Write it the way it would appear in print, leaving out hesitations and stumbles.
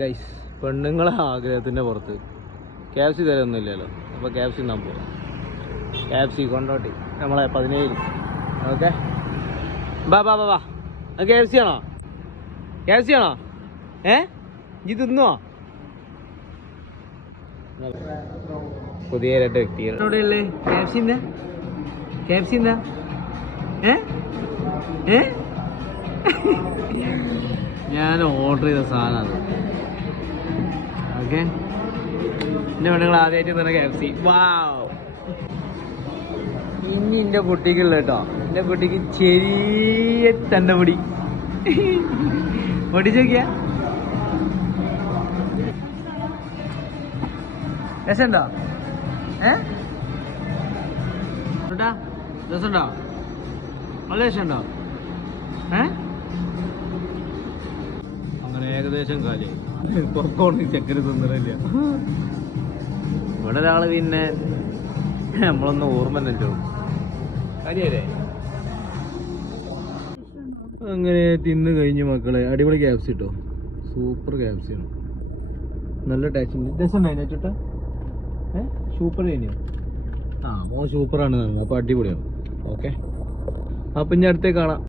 Guys, പെണ്ണുങ്ങളെ ആഗ്രഹത്തിൻ്റെ പുറത്ത് KFC തരൊന്നും ഇല്ലല്ലോ. അപ്പോൾ KFC തിന്നാൻ പോകാം. KFC കൊണ്ടോട്ടി നമ്മളെ 17. ഓക്കെ, ബാ ബാ ബാ ബാ. KFC ആണോ? KFC ആണോ? ഇജ്ജ് തിന്നോ? പുതിയ 2 വ്യക്തികൾ എവിടെയല്ലേ? KFC എന്താ? ഞാൻ ഓർഡർ ചെയ്ത സാധനമാണ്. ഓക്കെ, എൻ്റെ പെണ്ണുങ്ങൾ ആദ്യമായിട്ട് തന്നെ KFC. വാവ്. ഇനി എൻ്റെ കുട്ടിക്കുള്ള കേട്ടോ, എൻ്റെ കുട്ടിക്ക് ചെറിയ തണ്ടമുടി പൊടിച്ചു നോക്കിയാ രസമുണ്ടോ? രസമുണ്ടോ? നല്ല രസമുണ്ടോ? അങ്ങനെ ഏകദേശം കാലിയായി. പൊക്കോണ്ട് ചക്കര തിന്നില്ല. ഇവിടെ ഒരാള് പിന്നെ നമ്മളൊന്ന് ഓർമ്മ തന്നെ കാര്യല്ലേ. അങ്ങനെ തിന്ന് കഴിഞ്ഞു മക്കളെ. അടിപൊളി KFC കിട്ടോ, സൂപ്പർ KFC ആണ്. നല്ല ടേസ്റ്റ്. രസം ഉണ്ടായിരുന്നു ചേട്ടാ. സൂപ്പർ കഴിഞ്ഞു. മോൻ സൂപ്പറാണ്. അപ്പോൾ അടിപൊളിയാണ്. ഓക്കെ, അപ്പം ഇനി അടുത്തേക്ക് കാണാം.